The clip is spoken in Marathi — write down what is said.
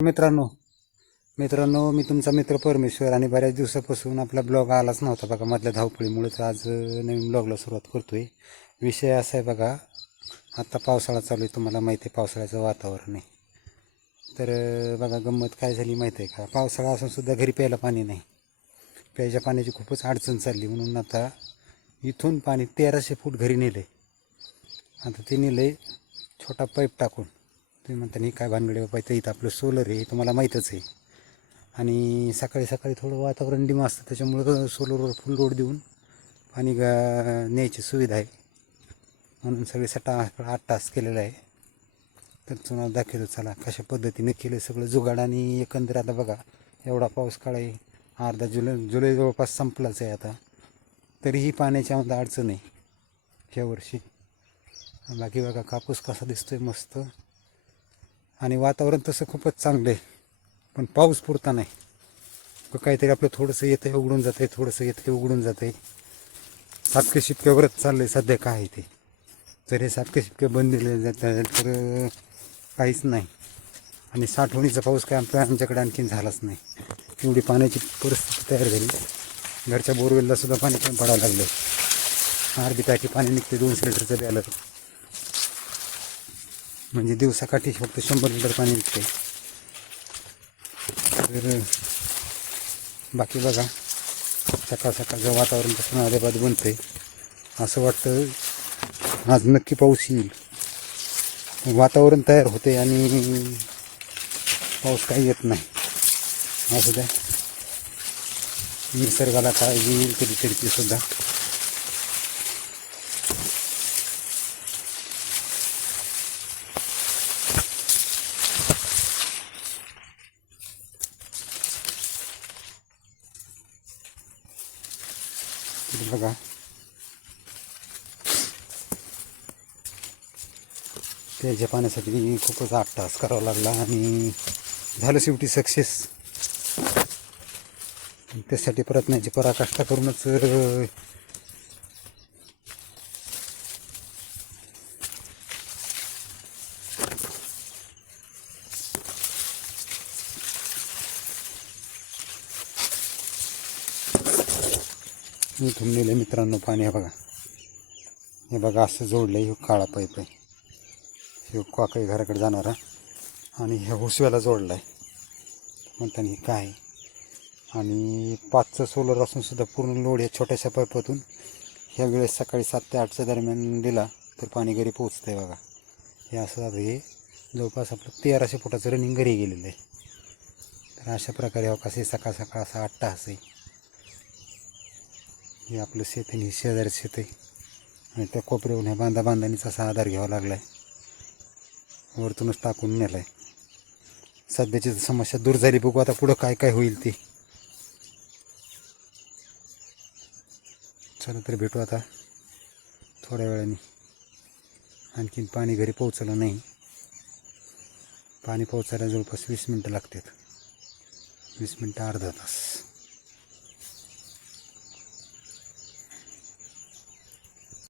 मित्रांनो मित्रांनो मी तुमचा मित्र परमेश्वर आणि बऱ्याच दिवसापासून आपला ब्लॉग आलाच नव्हता बघा मधल्या धावपळीमुळे. तर आज नवीन ब्लॉगला सुरुवात करतोय. विषय असा आहे बघा, आत्ता पावसाळा चालू आहे, तुम्हाला माहिती आहे पावसाळ्याचं वातावरण आहे. तर बघा गंमत काय झाली माहिती आहे का, पावसाळा असून सुद्धा घरी प्यायला पाणी नाही. प्यायच्या पाण्याची खूपच अडचण चालली, म्हणून आता इथून पाणी 1300 फूट घरी नेलं आहे. आता ते नेलं आहे छोटा पाईप टाकून. तुम्ही म्हणता नाही काय भानगडे बाबा, इथं आपलं सोलर आहे तुम्हाला माहीतच आहे. आणि सकाळी सकाळी थोडं वातावरण डिम असतं, त्याच्यामुळं सोलरवर फुल लोड देऊन पाणी न्यायची सुविधा आहे. म्हणून सगळे 7-8 तास केलेलं आहे. तर तुम्हाला दाखवतो चला कशा पद्धतीने केलं सगळं जुगाड. आणि एकंदर आता बघा एवढा पाऊस काळ आहे, अर्धा जुलै जवळपास संपलाच आहे आता, तरीही पाण्याची आम्हाला अडचण आहे ह्या वर्षी. बाकी बघा कापूस कसा दिसतोय मस्त, आणि वातावरण तसं खूपच चांगलं आहे, पण पाऊस पुरता नाही. काहीतरी आपलं थोडंसं येतं आहे उघडून जातं आहे, थोडंसं येतं आहे उघडून जातं आहे. सातके शिपक्यावरच चाललं आहे सध्या काय आहे ते. जर हे सातके शिपके बंद दिले जातात तर काहीच नाही. आणि साठवणीचा पाऊस काय आमच्याकडे आणखीन झालाच नाही. एवढी पाण्याची परिस्थिती तयार झाली, घरच्या बोरवेलला सुद्धा पाणी कमी पडायला लागलं आहे. अर्धी टाकी पाणी निघते 200 लिटरचं बॅलर, म्हणजे दिवसाकाठी फक्त 100 लिटर पाणी निघते. तर बाकी बघा सकाळ सकाळचं वातावरण कसं आलेबाद बनतं आहे, असं वाटतं आज नक्की पाऊस येईल. वातावरण तयार होते आणि पाऊस काही येत नाही. असं द्या, निसर्गाला काळजी येईल कधीतरी ती सुद्धा. बघा त्याच्या पाण्यासाठी खूपच 8 तास करावा लागला आणि झालं शेवटी सक्सेस. त्यासाठी प्रयत्नाची पराकाष्ठा करूनच इथून नेले मित्रांनो पाणी. हे बघा असं जोडलं आहे, काळा पाईप आहे, हे काकई घराकडे जाणारा, आणि ह्या हुसव्याला जोडला आहे म्हणताना हे काय. आणि 5चं सोलर असून सुद्धा पूर्ण लोड या छोट्याशा पाईपातून ह्या वेळेस सकाळी 7 ते 8च्या दरम्यान दिला तर पाणी घरी पोचतं आहे. बघा हे असं आता हे जवळपास आपलं 1300 फुटाचं रनिंग घरी गेलेलं आहे. तर अशा प्रकारे हो कसे सकाळ सकाळ असा 8 तास आहे. हे आपलं शेत आहे, हे शेजारी शेत आहे, आणि त्या कोपऱ्यावरून ह्या बांधानीचा असा आधार घ्यावा लागला आहे, वरतूनच टाकून नेला आहे. सध्याची समस्या दूर झाली, बघू आता पुढं काय काय होईल ते. चला तर भेटू आता थोड्या वेळाने. आणखीन पाणी घरी पोहोचलं नाही, पाणी पोहोचायला जवळपास 20 मिनटं लागतात, 20 मिनटं अर्धा तास.